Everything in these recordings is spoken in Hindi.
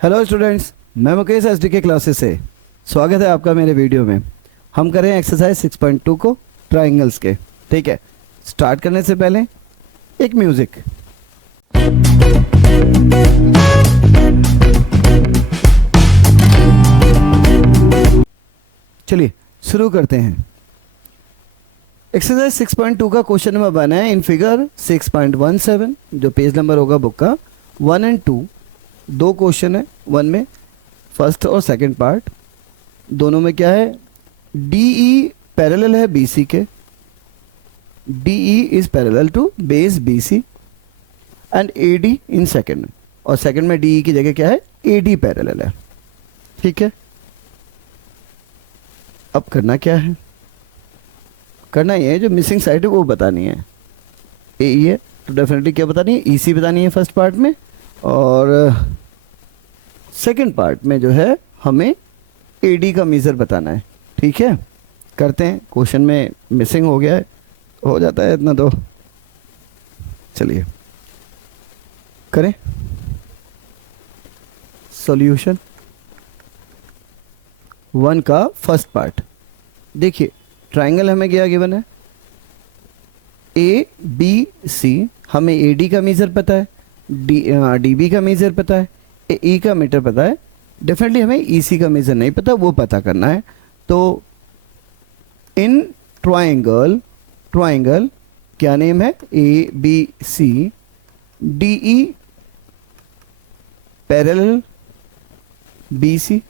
हेलो स्टूडेंट्स, मैं मुकेश एसडीके क्लासेस से स्वागत है आपका मेरे वीडियो में। हम करें एक्सरसाइज 6.2 को ट्राइंगल्स के। ठीक है, स्टार्ट करने से पहले एक म्यूजिक। चलिए शुरू करते हैं। एक्सरसाइज 6.2 का क्वेश्चन नंबर 1 है। इन फिगर 6.17 जो पेज नंबर होगा बुक का 1 और 2, दो क्वेश्चन है। 1 में फर्स्ट और सेकंड पार्ट, दोनों में क्या है, DE पैरेलल है BC के। DE is parallel to base BC and AD in second, और सेकंड में DE की जगह क्या है, AD पैरेलल है। ठीक है, अब करना क्या है, करना ये है जो मिसिंग साइड है वो बतानी है। AE है तो डेफिनेटली क्या बतानी है, EC बतानी है फर्स्ट पार्ट में, और सेकंड पार्ट में जो है हमें AD का मेजर बताना है। ठीक है, करते हैं। क्वेश्चन में मिसिंग हो गया है, हो जाता है इतना तो। चलिए करें सॉल्यूशन। 1 का फर्स्ट पार्ट देखिए, ट्राइंगल हमें क्या गिवन है, ABC। हमें AD का मेजर पता है, DB का मेजर पता है, AE का मीटर पता है। डेफिनेटली हमें EC का मेजर नहीं पता, वो पता करना है। तो इन ट्राइंगल क्या नेम है, ABC, DE पैरेलल BC,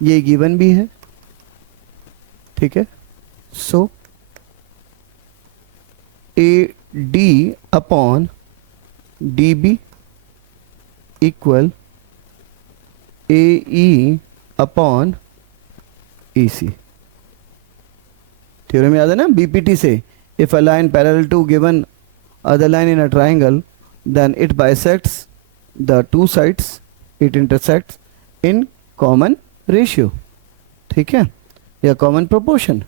ये गिवन भी है। ठीक है, so AD upon DB equal AE upon EC। Theorem याद है ना BPT से, if a line parallel to given other line in a triangle then it bisects the two sides, it intersects in common ratio. ठीक है, या कॉमन प्रोपोर्शन।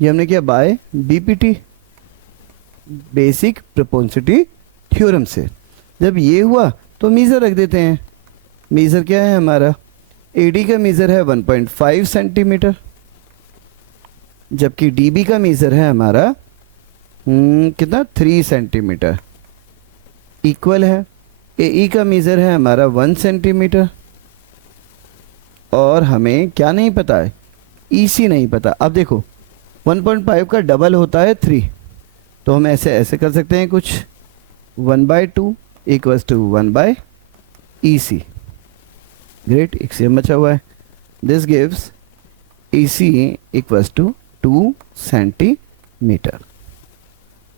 ये हमने किया by BPT, basic proportionality theorem से। जब ये हुआ तो मीज़र रख देते हैं। मीज़र क्या है हमारा, AD का मीज़र है 1.5 सेंटीमीटर, जबकि DB का मीज़र है हमारा कितना, 3 सेंटीमीटर। इक्वल है AE का मीज़र है हमारा 1 सेंटीमीटर, और हमें क्या नहीं पता है, EC नहीं पता। अब देखो 1.5 का डबल होता है 3, तो हम ऐसे कर सकते हैं कुछ, 1/2 इक्वल्स टू 1/EC। ग्रेट, एक सेम बचा हुआ है। This gives EC equals to 2 centimetre.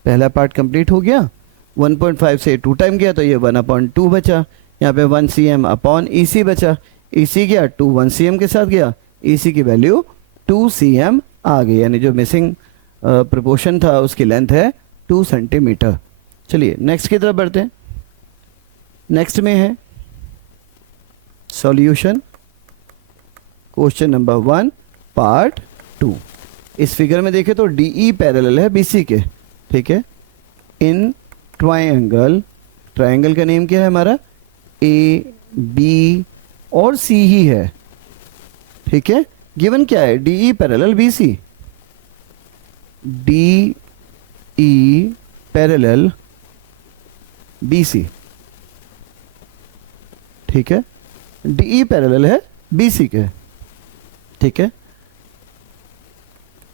पहला पार्ट कंप्लीट हो गया। 1.5 से 2 टाइम गया तो ये 1/2 बचा। यहाँ पे 1 cm अपॉन EC बचा। EC गया 2 1 cm के साथ गया, EC की वैल्यू 2 cm आ गई, यानी जो मिसिंग प्रोपोर्शन था उसकी लेंथ है 2 सेंटीमीटर। चलिए नेक्स्ट की तरफ बढ़ते हैं। नेक्स्ट में है सॉल्यूशन क्वेश्चन नंबर 1 पार्ट 2। इस फिगर में देखें तो DE पैरेलल है BC के। ठीक है, इन ट्राइंगल का नेम क्या है हमारा, AB और C ही है। ठीक है, गिवन क्या है, DE पैरेलल BC, DE पैरेलल BC। ठीक है, DE पैरेलल है BC के। ठीक है,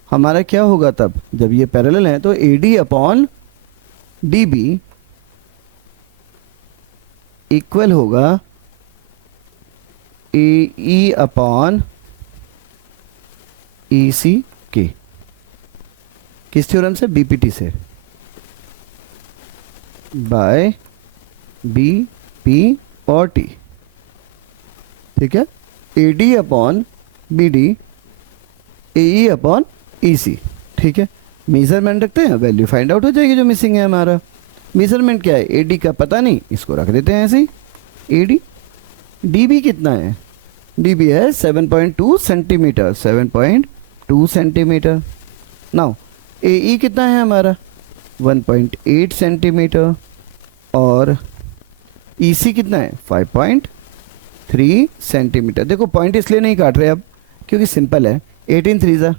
हमारा क्या होगा तब जब ये पैरेलल है, तो AD अपॉन DB इक्वल होगा AE अपॉन EC के। किस थ्योरम से, BPT से, बाय BP और T। ठीक है, AD upon BD, AE upon EC। ठीक है, मेजरमेंट रखते हैं, वैल्यू फाइंड आउट हो जाएगी जो मिसिंग है हमारा। मेजरमेंट क्या है, AD का पता नहीं, इसको रख देते हैं ऐसे ही AD। DB कितना है, DB है 7.2 सेंटीमीटर, 7.2 सेंटीमीटर। नाउ AE कितना है हमारा, 1.8 सेंटीमीटर, और EC कितना है, 3 सेंटीमीटर। देखो पॉइंट इसलिए नहीं काट रहे अब क्योंकि सिंपल है, 18 3 ज़ा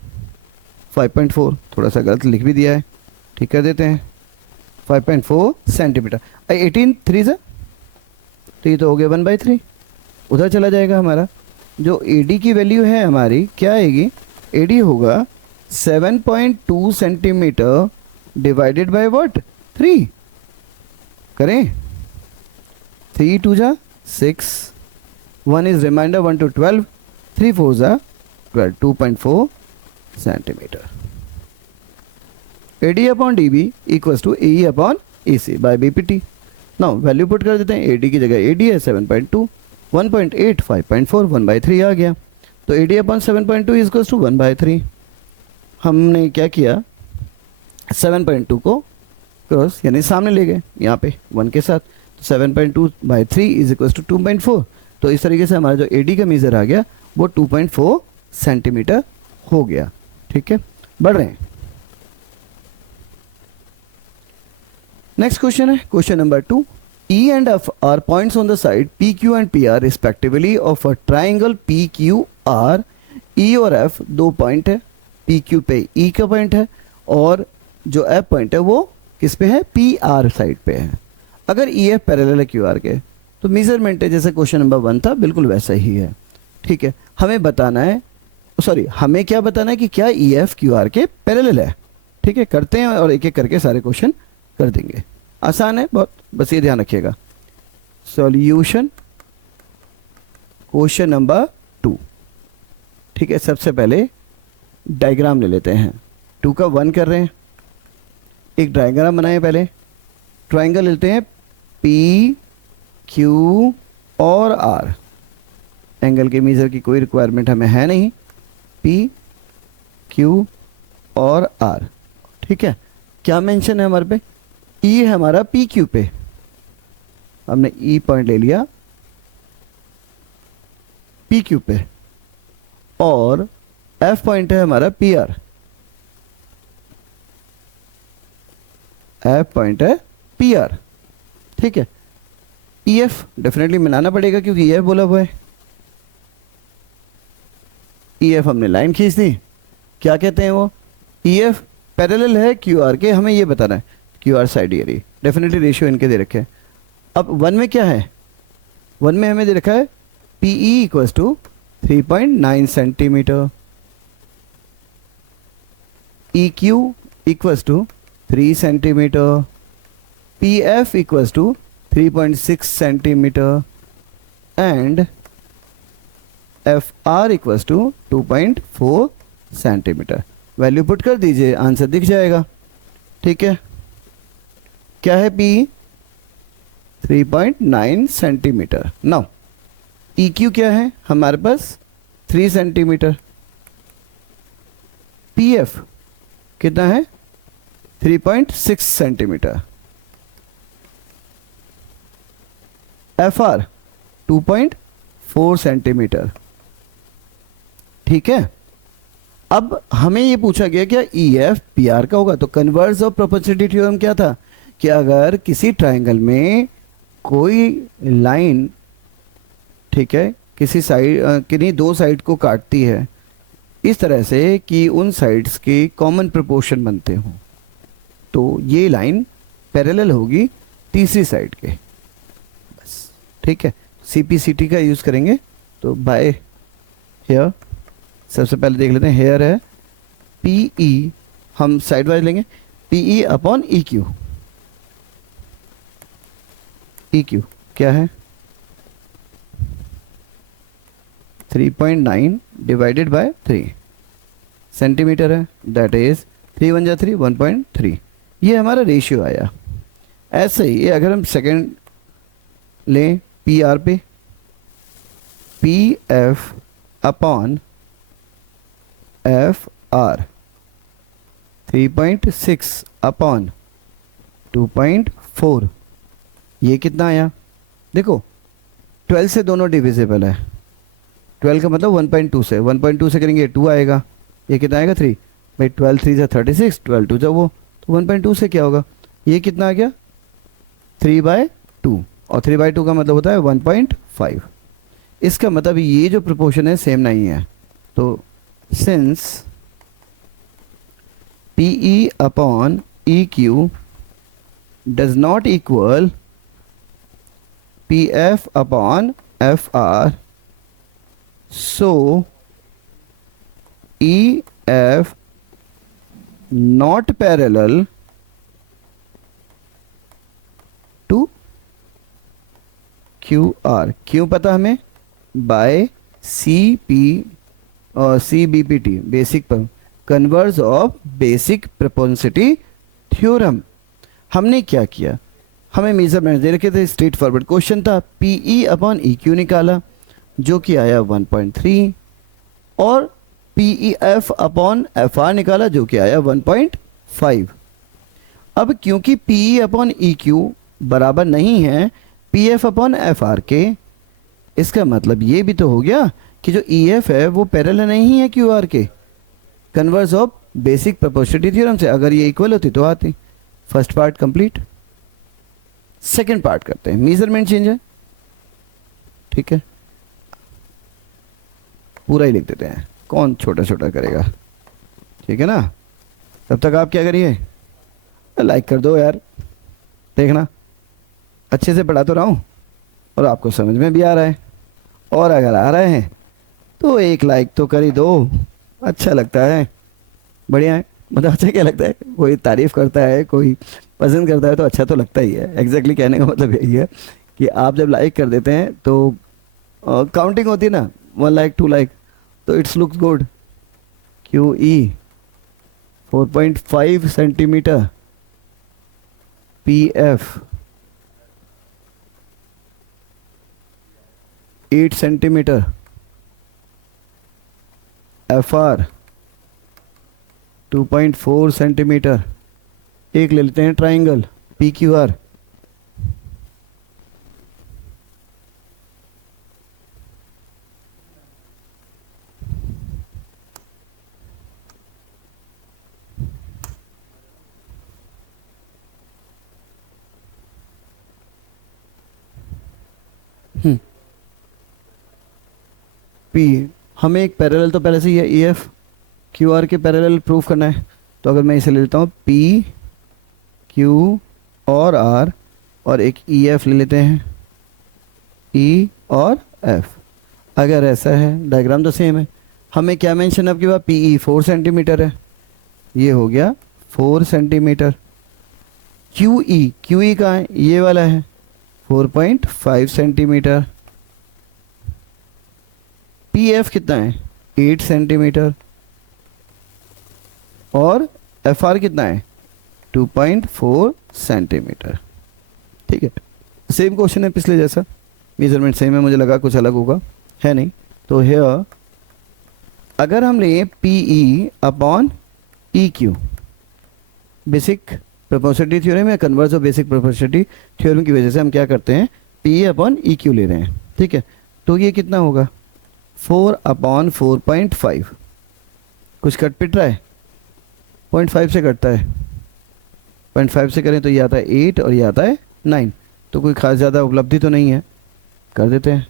5.4, थोड़ा सा गलत लिख भी दिया है, ठीक कर देते हैं, 5.4 सेंटीमीटर। 18 3 ज़ा, तो ये तो हो गया 1/3, उधर चला जाएगा हमारा। जो AD की वैल्यू है हमारी क्या आएगी, AD होगा 7.2 सेंटीमीटर डिवाइडेड बाय व्हाट, 3 करें, 3 2 ज़ा 6, 1 इज रिमाइंडर 1 to 12, 3 4 ज़ा 12, 2.4 centimetre. AD upon DB equals to AE upon AC by BPT। Now value put कर देते हैं, AD की जगह AD है 7.2, 1.8 5.4, 1/3 आ गया। तो AD अपॉन 7.2 इक्वल्स टू 1/3। हमने क्या किया, 7.2 को क्रॉस यानी सामने ले गए यहाँ पे 1 के साथ, तो 7.2/3 इज इक्वल्स टू 2.4। तो इस तरीके से हमारा जो AD का मेजर आ गया वो 2.4 सेंटीमीटर हो गया। ठीक है, बढ़ रहे हैं। नेक्स्ट क्वेश्चन है question number 2। E and F are points on the side PQ and PR respectively of a triangle PQR। E और F दो पॉइंट है, PQ पे E का पॉइंट है और जो F पॉइंट है वो किस पे है, PR साइड पे है। अगर EF पैरेलल है QR के तो मेजरमेंट है जैसे क्वेश्चन नंबर 1 था बिल्कुल वैसा ही है। ठीक है, हमें बताना है, सॉरी हमें क्या बताना है कि क्या EF QR के पैरेलल है। ठीक है, करते हैं और एक एक करके सारे क्वेश्चन कर देंगे, आसान है बहुत, बस ये ध्यान रखिएगा। Solution question number 2। ठीक है, सबसे पहले डायग्राम ले लेते हैं, 2 का 1 कर रहे हैं, एक डायग्राम बनाए पहले। ट्राइंगल लेते हैं P Q और R। एंगल के मेजर की कोई रिक्वायरमेंट हमें है नहीं, P Q और R। ठीक है, क्या मेंशन है हमारे पे, E है हमारा PQ पे, हमने E पॉइंट ले लिया PQ पे, और F पॉइंट है हमारा PR, F पॉइंट है PR। ठीक है, EF डेफिनेटली मिलाना पड़ेगा क्योंकि EF बोला हुआ है। EF हमने लाइन खींच दी, क्या कहते हैं वो, EF पैरेलल है QR के, हमें ये बताना है QR साइड ये रही, डेफिनेटली रेशियो इनके दे रखे हैं। अब 1 में क्या है, 1 में हमें दे रखा है PE equals to 3.9 centimetre, EQ equals to 3 centimetre, PF equals to 3.6 centimetre and FR equals to 2.4 centimetre. Value put कर दीजिए, आंसर दिख जाएगा। ठीक है, क्या है P 3.9 सेंटीमीटर। नाउ EQ क्या है हमारे पास 3 सेंटीमीटर, PF कितना है 3.6 सेंटीमीटर, FR 2.4 सेंटीमीटर। ठीक है, अब हमें ये पूछा गया क्या EF PR का होगा, तो कन्वर्स ऑफ प्रोपोर्शनलिटी थ्योरम क्या था कि अगर किसी ट्रायंगल में कोई लाइन, ठीक है, किसी साइड किन्हीं दो साइड को काटती है इस तरह से कि उन साइड्स के कॉमन प्रोपोर्शन बनते हों, तो ये लाइन पैरेलल होगी तीसरी साइड के, बस। ठीक है, CPCT का यूज़ करेंगे तो बाय हेयर, सबसे पहले देख लेते हैं, हेयर है PE, हम साइड वाइज लेंगे, PE अपॉन EQ। EQ क्या है 3.9 डिवाइडेड बाय 3 सेंटीमीटर है, दैट इज 3 1 3 1.3। ये हमारा रेशियो आया। ऐसे ही अगर हम सेकंड लें PR पे, PF अपॉन FR 3.6 अपॉन 2.4, ये कितना आया, देखो 12 से दोनों डिविजिबल है, 12 का मतलब 1.2 से, 1.2 से करेंगे 2 आएगा, ये कितना आएगा 3, भाई 12 3 × 36, 12 2 वो, तो 1.2 से क्या होगा, ये कितना आ गया 3/2, और 3/2 का मतलब होता है 1.5। इसका मतलब ये जो प्रोपोर्शन है सेम नहीं है। तो since P E upon E Q does not equal P F upon F R, so E F not parallel to Q R. क्यों पता हमें? बाय सी पी और C B P T, basic पर converse of basic proportionality theorem. हमने क्या किया, हमें मेजरमेंट दे रखे थे, स्ट्रेट फॉरवर्ड क्वेश्चन था, P E upon E Q निकाला जो कि आया 1.3 और P E F upon F are निकाला जो कि आया 1.5। अब क्योंकि P E upon E Q बराबर नहीं है P F upon F R के, इसका मतलब ये भी तो हो गया कि जो ई एफ है वो पैरेलल नहीं है क्यू आर के, converse of basic proportionality theorem से। अगर ये इक्वल होती तो आती। First part complete. Second part करते हैं, मेजरमेंट चेंज है, ठीक है, पूरा ही लिख देते हैं, कौन छोटा छोटा करेगा, ठीक है ना। तब तक आप क्या करिए, लाइक कर दो यार, देखना अच्छे से पढ़ा तो रहा हूँ और आपको समझ में भी आ रहा है, और अगर आ रहे हैं तो एक लाइक तो कर ही दो, अच्छा लगता है, बढ़िया है। मतलब अच्छा क्या लगता है, कोई तारीफ़ करता है, कोई पसंद करता है तो अच्छा तो लगता ही है। एग्जैक्टली कहने का मतलब यही है कि आप जब लाइक कर देते हैं तो काउंटिंग होती है ना, 1 लाइक 2 लाइक, तो it's looks good. Q E 4.5 centimetre, P F 8 centimetre, F R 2.4 centimetre. एक ले लेते हैं triangle P Q R, P हमें एक पैरेलल तो पहले से ही है, ई एफ क्यू आर के पैरेलल प्रूफ करना है। तो अगर मैं इसे ले लेता हूँ पी क्यू और आर, और एक ई एफ ले लेते हैं, ई और एफ। अगर ऐसा है, डायग्राम तो सेम है, हमें क्या मेंशन है आपके पास, पी ई 4 सेंटीमीटर है, ये हो गया 4 सेंटीमीटर। क्यू ई कहाँ है, ये वाला है 4.5 सेंटीमीटर। पी एफ कितना है 8 सेंटीमीटर, और एफ आर कितना है 2.4 सेंटीमीटर। ठीक है, सेम क्वेश्चन है पिछले जैसा, मेजरमेंट सेम है, मुझे लगा कुछ अलग होगा, है नहीं। तो हेयर अगर हम लें P E upon E Q, basic proportionality theorem या converse of basic proportionality theorem की वजह से हम क्या करते हैं, P E upon E Q ले रहे हैं, ठीक है। तो ये कितना होगा 4 अपॉन 4.5, कुछ कट पिट रहा है, 0.5 से कटता है, 0.5 से करें तो ये आता है 8 और ये आता है 9, तो कोई खास ज़्यादा उपलब्धि तो नहीं है, कर देते हैं,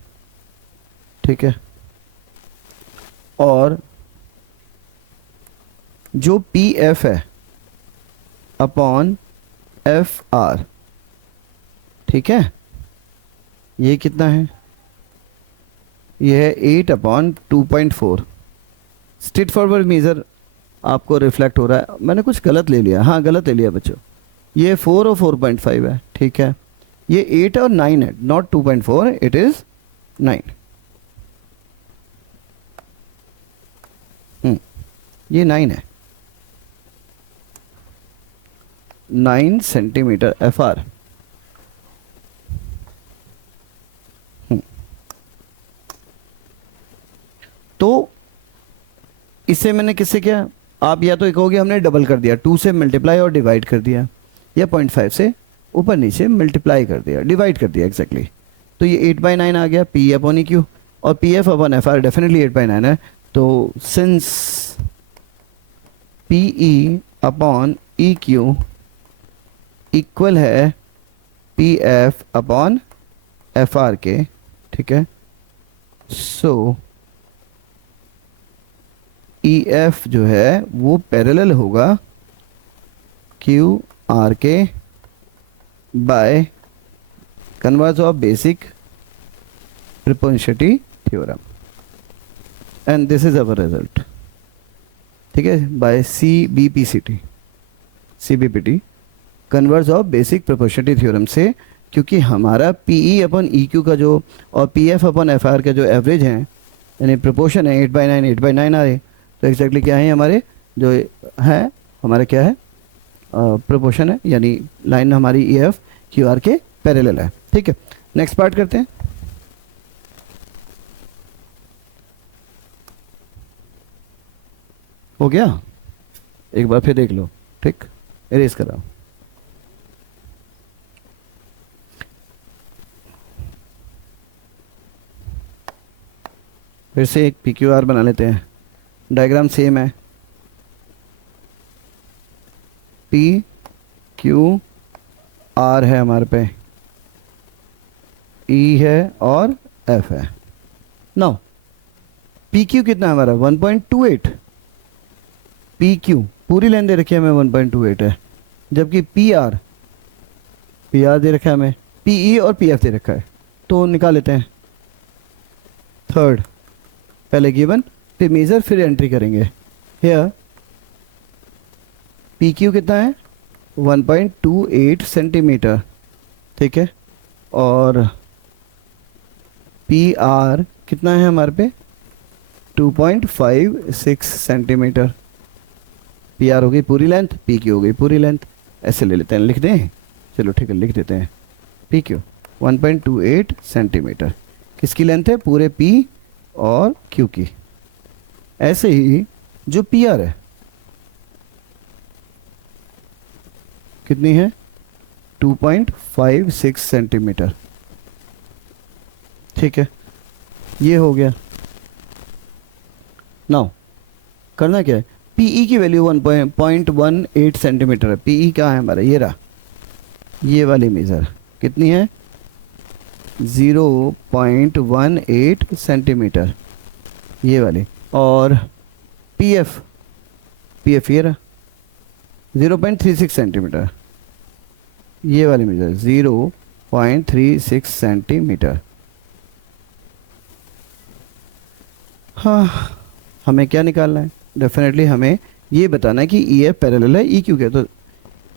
ठीक है। और जो पी एफ है अपॉन एफ आर, ठीक है, ये कितना है, ये है 8 अपॉन 2.4। स्ट्रेट फॉरवर्ड मेजर आपको रिफ्लेक्ट हो रहा है, मैंने कुछ गलत ले लिया, हाँ गलत ले लिया बच्चों, ये 4 और 4.5 है, ठीक है, ये 8 और 9 है, नॉट 2.4, इट इज़ 9। ये 9 है, 9 सेंटीमीटर एफ आर। तो इसे मैंने किससे किया, आप या तो कहोगे हमने डबल कर दिया, 2 से मल्टीप्लाई और डिवाइड कर दिया, या 0.5 से ऊपर नीचे मल्टीप्लाई कर दिया, डिवाइड कर दिया एग्जैक्टली। तो ये 8/9 आ गया पी अपॉन ई क्यू, और P F upon F R definitely 8/9 है। तो since P E upon E Q equal है P F upon F R के, ठीक है, सो ई एफ जो है वो पैरेलल होगा क्यू आर के by converse of basic proportionality theorem, and this is our result. ठीक है, by CBPT converse of basic proportionality theorem से, क्योंकि हमारा PE अपन EQ का जो और PF अपन FR का जो एवरेज है यानी प्रोपोर्शन है 8/9 8/9 आ रहे, तो एग्जैक्टली क्या है हमारे जो है हमारा क्या है प्रोपोर्शन है, यानी लाइन हमारी EF QR के पैरेलल है। ठीक है, नेक्स्ट पार्ट करते हैं। हो गया, एक बार फिर देख लो। ठीक, इरेज कराओ। फिर से एक PQR बना लेते हैं। डायग्राम सेम है, PQR है हमारे पे, E है और F है। नाउ PQ कितना है हमारा 1.28, PQ पूरी लाइन दे रखी है हमें 1.28 है, जबकि PR दे रखा है हमें, PE और PF दे रखा है, तो निकाल लेते हैं। थर्ड, पहले गिवन फिर मेजर फिर एंट्री करेंगे। हियर PQ कितना है 1.28 सेंटीमीटर, ठीक है, और PR कितना है हमारे पे 2.56 सेंटीमीटर। PR हो गई पूरी लेंथ, PQ हो गई पूरी लेंथ, ऐसे ले लेते हैं, लिख दें, चलो ठीक है लिख देते हैं। PQ 1.28 सेंटीमीटर किसकी लेंथ है, पूरे P और Q की। ऐसे ही जो PR है कितनी है 2.56 सेंटीमीटर, ठीक है, ये हो गया। नाउ करना क्या है, PE की वैल्यू 1.18 सेंटीमीटर है। PE क्या है हमारा, ये रहा, ये वाली मेजर कितनी है 0.18 सेंटीमीटर, ये वाली। और PF ये रहा 0.36 सेंटीमीटर, ये वाली मेजर 0.36 सेंटीमीटर। हाँ, हमें क्या निकालना है, डेफिनेटली हमें ये बताना है कि EF पैरेलल है EQ के। तो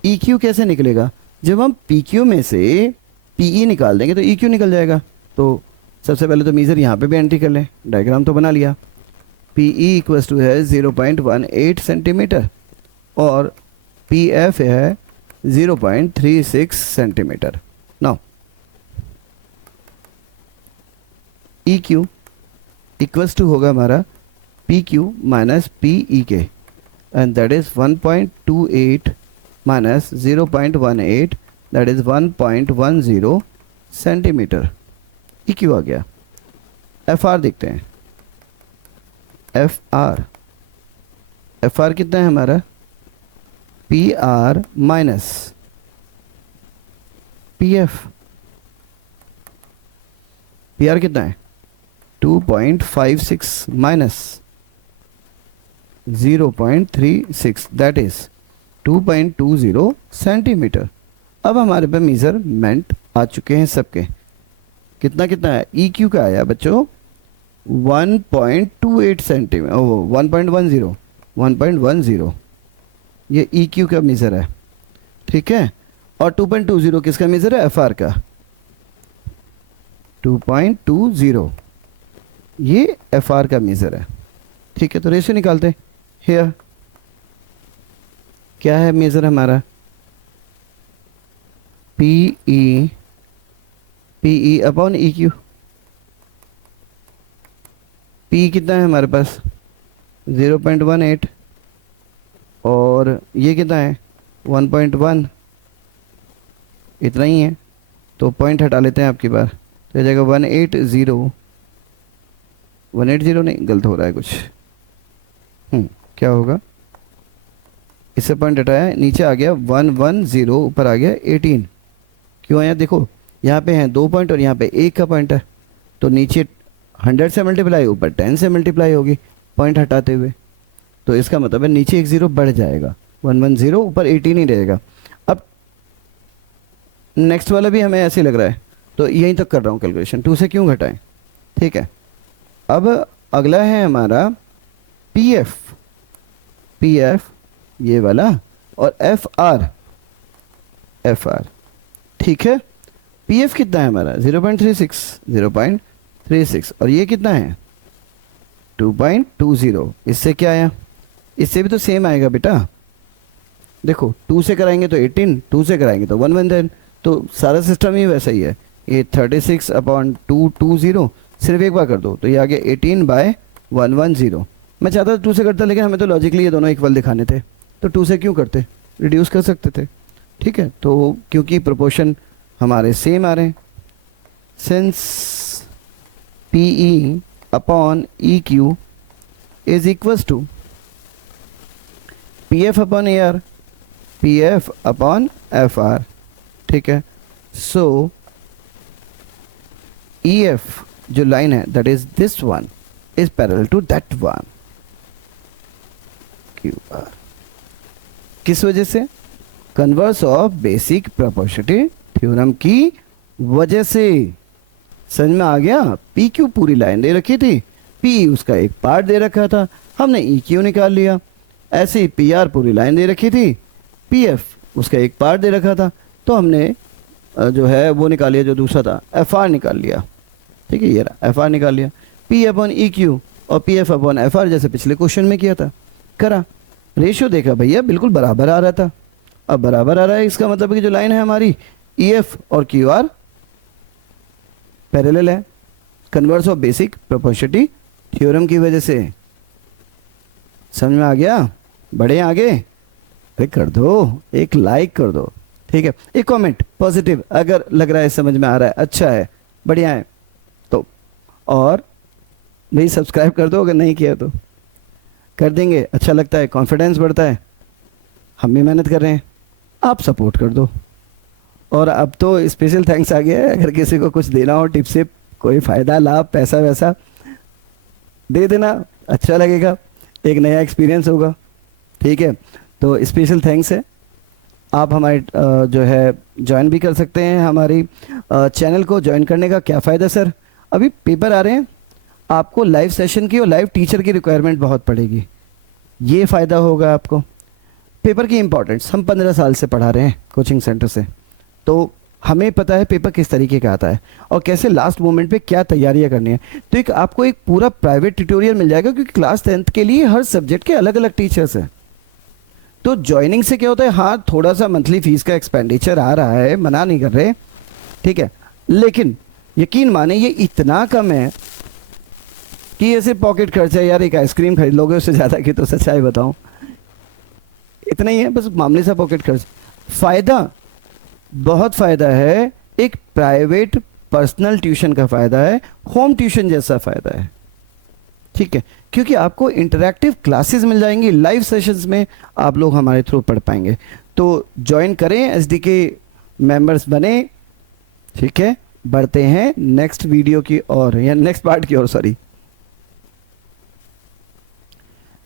EQ कैसे निकलेगा, जब हम PQ में से PE निकाल देंगे तो EQ निकल जाएगा। तो सबसे पहले तो मेजर यहाँ पे भी एंट्री कर लें, डायग्राम तो बना लिया। PE इक्वल्स टू है 0.18 सेंटीमीटर और PF है 0.36 centimetre. Now EQ equals to होगा हमारा PQ माइनस PE के, and that is 1.28 minus 0.18 that is 1.10 centimetre. EQ आ गया। FR देखते हैं, FR कितना है हमारा PR माइनस PF। PR कितना है 2.56 माइनस 0.36 दैट इज 2.20 सेंटीमीटर। अब हमारे पे मेजरमेंट आ चुके हैं सबके। कितना कितना है, EQ का आया बच्चों 1.28 सेंटीमीटर, 1.10 ये EQ का मेजर है, ठीक है। और 2.20 किसका मेजर है, FR का 2.20, ये FR का मेजर है, ठीक है। तो रेशियो निकालते हैं। हियर क्या है मेजर हमारा PE अपॉन EQ। P कितना है हमारे पास 0.18 और ये कितना है 1.1, इतना ही है। तो पॉइंट हटा लेते हैं आपकी बार, तो ये जाएगा 180 नहीं, गलत हो रहा है कुछ। क्या होगा, इससे पॉइंट हटाया, नीचे आ गया 110, ऊपर आ गया 18। क्यों आया, देखो यहाँ पे हैं 2 पॉइंट और यहाँ पे 1 का पॉइंट है, तो नीचे 100 से मल्टीप्लाई, ऊपर 10 से मल्टीप्लाई होगी पॉइंट हटाते हुए, तो इसका मतलब है नीचे एक ज़ीरो बढ़ जाएगा, 110, ऊपर 18 ही रहेगा। अब नेक्स्ट वाला भी हमें ऐसे लग रहा है, तो यहीं तक कर रहा हूँ कैलकुलेशन, 2 से क्यों घटाएं, ठीक है। अब अगला है हमारा पी एफ ये वाला, और एफ आर, ठीक है। पी एफ कितना है हमारा 0.36, और ये कितना है 2.20। इससे क्या आया, इससे भी तो सेम आएगा बेटा, देखो 2 से कराएंगे तो 18, 2 से कराएंगे तो 110, तो सारा सिस्टम ही वैसा ही है। ये 36/220 सिर्फ एक बार कर दो तो ये आ गया 18/110। मैं चाहता था 2 से करता, लेकिन हमें तो लॉजिकली ये दोनों इक्वल दिखाने थे, तो 2 से क्यों करते, रिड्यूस कर सकते थे, ठीक है। तो क्योंकि प्रोपोर्शन हमारे सेम आ रहे हैं, since PE upon EQ is equals to PF upon AR, PF upon FR, ठीक है। सो EF जो लाइन है that is this one is parallel to that one QR। किस वजह से, converse of basic proportionality theorem की वजह से। समझ में आ गया, PQ पूरी लाइन दे रखी थी, P उसका एक पार्ट दे रखा था, हमने EQ निकाल लिया। ऐसे ही PR पूरी लाइन दे रखी थी, PF उसका एक पार्ट दे रखा था, तो हमने जो है वो निकाल लिया, जो दूसरा था FR निकाल लिया, ठीक है। ये रहा FR निकाल लिया, P अपॉन EQ और PF अपॉन FR जैसे पिछले क्वेश्चन में किया था, करा, रेशियो देखा भैया बिल्कुल बराबर आ रहा था। अब बराबर आ रहा है, इसका मतलब है कि जो लाइन है हमारी EF और QR पैरेलल है, converse of basic proportionality theorem की वजह से। समझ में आ गया, बढ़े आगे, अरे कर दो, एक लाइक कर दो, ठीक है, एक कमेंट पॉजिटिव अगर लग रहा है, समझ में आ रहा है, अच्छा है, बढ़िया है तो, और नहीं सब्सक्राइब कर दो अगर नहीं किया तो कर देंगे, अच्छा लगता है, कॉन्फिडेंस बढ़ता है, हम भी मेहनत कर रहे हैं, आप सपोर्ट कर दो। और अब तो स्पेशल थैंक्स आ गया है, अगर किसी को कुछ देना हो, टिप से कोई फ़ायदा, लाभ, पैसा वैसा दे देना, अच्छा लगेगा, एक नया एक्सपीरियंस होगा, ठीक है। तो स्पेशल थैंक्स है, आप हमारे जो है ज्वाइन भी कर सकते हैं, हमारी चैनल को ज्वाइन करने का क्या फ़ायदा सर, अभी पेपर आ रहे हैं, आपको लाइव सेशन की और लाइव टीचर की रिक्वायरमेंट बहुत पड़ेगी, ये फ़ायदा होगा आपको। पेपर की इम्पोर्टेंस हम 15 साल से पढ़ा रहे हैं कोचिंग सेंटर से, तो हमें पता है पेपर किस तरीके का आता है और कैसे लास्ट मोमेंट पे क्या तैयारियां करनी है। तो एक आपको एक पूरा प्राइवेट ट्यूटोरियल मिल जाएगा, क्योंकि क्लास 10th के लिए हर सब्जेक्ट के अलग अलग टीचर्स हैं। तो ज्वाइनिंग से क्या होता है, हाँ थोड़ा सा मंथली फीस का एक्सपेंडिचर आ रहा है, मना नहीं कर रहे, ठीक है, लेकिन यकीन माने ये इतना कम है कि ये सिर्फ पॉकेट खर्च है। यार एक आइसक्रीम खरीद लोगे उससे ज़्यादा की, तो सच्चाई बताऊं इतना ही है, बस मामूली सा पॉकेट खर्च। फ़ायदा, बहुत फ़ायदा है, एक प्राइवेट पर्सनल ट्यूशन का फ़ायदा है, होम ट्यूशन जैसा फ़ायदा है, ठीक है, क्योंकि आपको इंटरैक्टिव क्लासेस मिल जाएंगी, लाइव सेशंस में आप लोग हमारे थ्रू पढ़ पाएंगे। तो ज्वाइन करें, SDK मेंबर्स बने, ठीक है। बढ़ते हैं नेक्स्ट वीडियो की ओर, या नेक्स्ट पार्ट की ओर, सॉरी।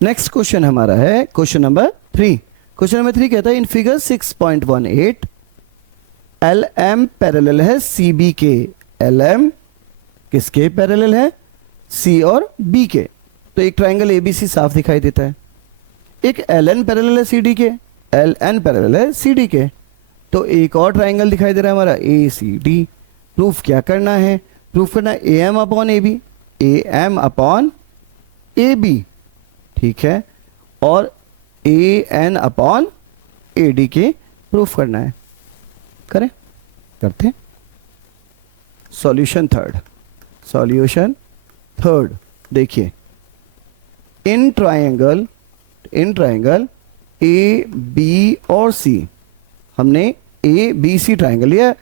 नेक्स्ट क्वेश्चन हमारा है क्वेश्चन नंबर 3। क्वेश्चन नंबर 3 कहता है इन फिगर 6.18 LM पैरेलल है CB के। LM किसके पैरेलल है, C और B के। तो एक ट्राइंगल ABC साफ दिखाई देता है। एक LN पैरेलल है CD के, LN पैरेलल है CD के। तो एक और ट्राइंगल दिखाई दे रहा है हमारा ACD। प्रूफ क्या करना है, प्रूफ करना है AM upon AB, AM upon AB, ठीक है, और AN अपॉन AD के प्रूफ करना है। करें, करते। सॉल्यूशन थर्ड, देखिए इन ट्राइंगल ए बी और सी, हमने ABC ट्राइंगल लिया,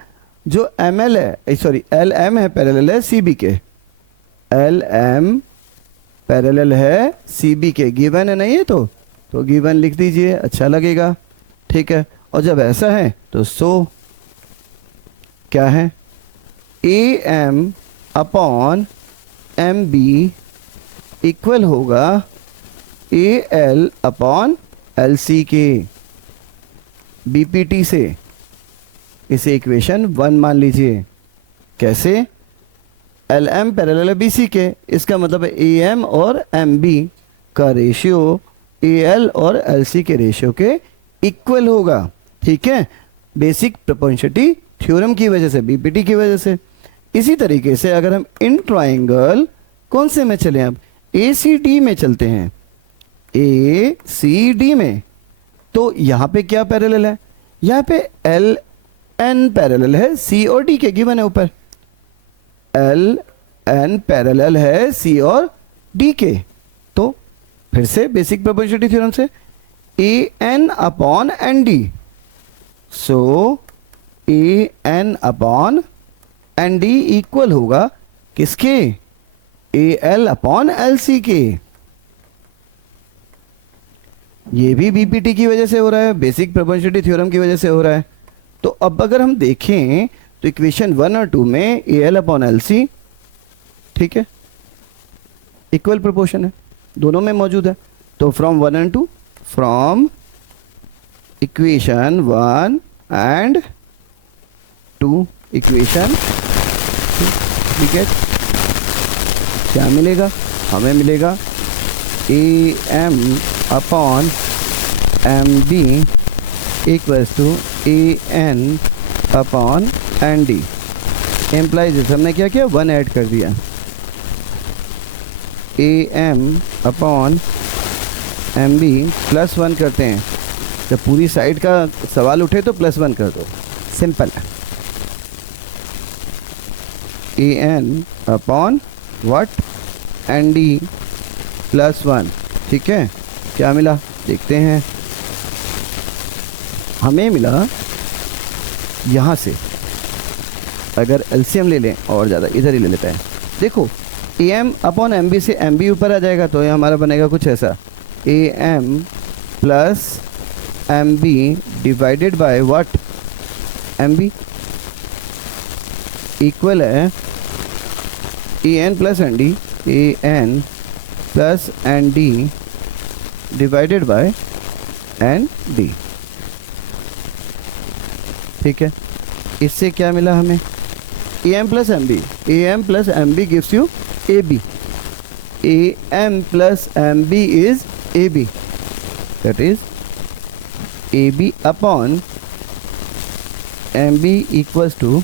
जो ML है, सॉरी LM है, पैरेलल है CB के। LM पैरेलल है CB के, गिवन है नहीं है, तो गिवन लिख दीजिए, अच्छा लगेगा, ठीक है। और जब ऐसा है तो सो क्या है, AM upon M B equal होगा A L upon L C के, बीपीटी से इसे इक्वेशन 1 मान लीजिए। कैसे? एल एम पैरेलल है बी सी के, इसका मतलब है ए एम और एम बी का रेशियो ए एल और एल सी के रेशियो के इक्वल होगा। ठीक है, बेसिक प्रोपोर्शनलिटी थ्योरम की वजह से, बीपीटी की वजह से। इसी तरीके से अगर हम इन ट्राइंगल कौन से में चलें, अब ए सी डी में चलते हैं, ए सी डी में, तो यहाँ पे क्या पैरेलल है? यहाँ पे एल एन पैरेलल है सी और डी के, गिवन है ऊपर एल एन पैरेलल है सी और डी के। तो फिर से बेसिक प्रोपोर्शनलिटी थ्योरम से A N upon N D, so A N upon N D equal होगा किसके? A L upon L C के। ये भी बीपीटी की वजह से हो रहा है, बेसिक प्रोपोर्शनलिटी थ्योरम की वजह से हो रहा है। तो अब अगर हम देखें तो इक्वेशन 1 और 2 में A L upon L C, ठीक है, इक्वल प्रोपोर्शन है, दोनों में मौजूद है। तो from 1 and 2, from equation 1 and 2 equation, ठीक है, क्या मिलेगा? हमें मिलेगा A M upon M B equals to A N upon N D. Implies हमने क्या किया? 1 ऐड कर दिया, A M upon M B plus 1 करते हैं। जब पूरी साइड का सवाल उठे तो प्लस 1 कर दो, सिंपल है। A N upon what? N D plus 1, ठीक है। क्या मिला देखते हैं, हमें मिला यहाँ से, अगर एलसीएम ले लें और ज़्यादा इधर ही ले लेते हैं, देखो A M upon M B से एम बी ऊपर आ जाएगा, तो ये हमारा बनेगा कुछ ऐसा, A M plus M B divided by what? M B equal है A N plus N D, A N plus N D divided by N D, ठीक है। इससे क्या मिला हमें? A M plus M B, A M plus M B gives you A B, A M plus M B is A B, that is A B upon M B equals to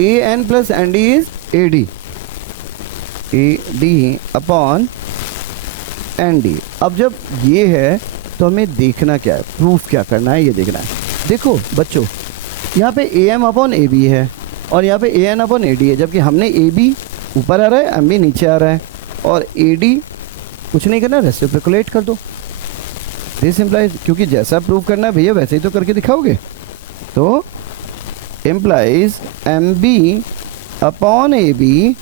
A N plus N D is A D, A D upon N D. अब जब ये है तो हमें देखना क्या है, प्रूफ क्या करना है, ये देखना है। देखो बच्चों, यहाँ पे A M upon A B है और यहाँ पे A N upon A D है, जबकि हमने ए बी ऊपर आ रहा है, एम बी नीचे आ रहा है, और ए डी कुछ नहीं करना, रेसिप्रोकुलेट कर दो। दिस इम्प्लाइज, क्योंकि जैसा प्रूव करना है भैया वैसे ही तो करके दिखाओगे, तो implies M B upon A B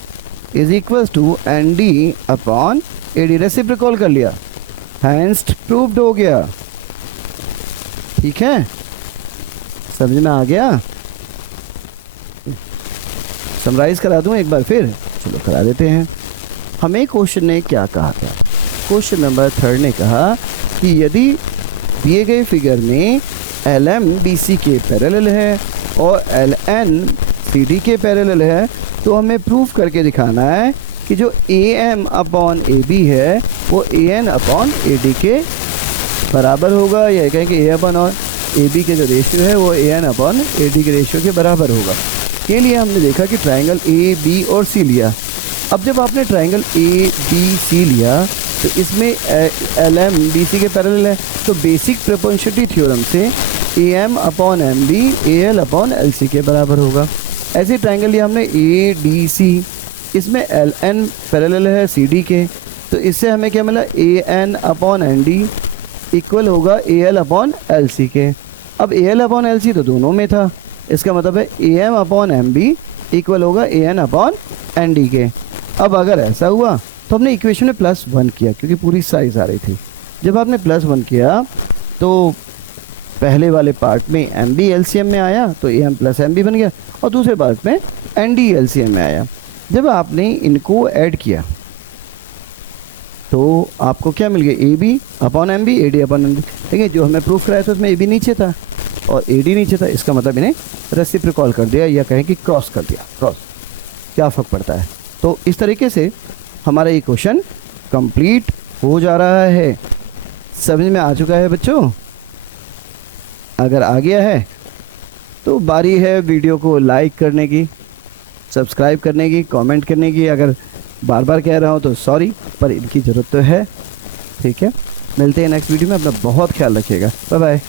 is equals to N D upon A D, reciprocal कर लिया, हैंस प्रूव्ड हो गया। ठीक है, समझ में आ गया? समराइज करा दूं एक बार फिर, चलो करा देते हैं। हमें क्वेश्चन ने क्या कहा था? क्वेश्चन नंबर 3 ने कहा कि यदि दिए गए फिगर में एल एम बी सी के पैरेलल है और एल एन सी डी के पैरेलल है, तो हमें प्रूव करके दिखाना है कि जो A M upon A B है वो A N upon A D के बराबर होगा, या कहें कि ए अपॉन और ए बी के जो रेशियो है वो A N upon A D के रेशियो के बराबर होगा। के लिए हमने देखा कि ट्रायंगल ए बी और सी लिया। अब जब आपने ट्रायंगल ए बी सी लिया तो इसमें एल एम बी सी के पैरेलल है, तो बेसिक प्रोपोर्शनलिटी थ्योरम से A M upon M B A L upon L C के बराबर होगा। ऐसे ट्रायंगल लिया हमने ए डी सी, इसमें एल एन पैरेलल है सी डी के, तो इससे हमें क्या मिला? A N upon N D equal होगा A L upon L C के। अब A L upon L C तो दोनों में था, इसका मतलब है A M upon M B equal होगा A N upon N D के। अब अगर ऐसा हुआ तो हमने इक्वेशन में +1 किया, क्योंकि पूरी साइज आ रही थी। जब आपने +1 किया तो पहले वाले पार्ट में M B L C M में आया, तो A M plus M B बन गया, और दूसरे पार्ट में N D L C M में आया। जब आपने इनको ऐड किया तो आपको क्या मिल गया, A B upon M B, A D upon M B. देखिए जो हमें प्रूफ कराया था उसमें ए बी नीचे था और ए डी नीचे था, इसका मतलब इन्हें रेसिप्रोकल कर दिया या कहें कि क्रॉस कर दिया। क्रॉस क्या फ़र्क पड़ता है। तो इस तरीके से हमारा ये क्वेश्चन कंप्लीट हो जा रहा है। समझ में आ चुका है बच्चों? अगर आ गया है तो बारी है वीडियो को लाइक करने की, सब्सक्राइब करने की, कमेंट करने की। अगर बार बार कह रहा हूँ तो सॉरी, पर इनकी ज़रूरत तो है। ठीक है, मिलते हैं नेक्स्ट वीडियो में। अपना बहुत ख्याल रखिएगा। Bye bye.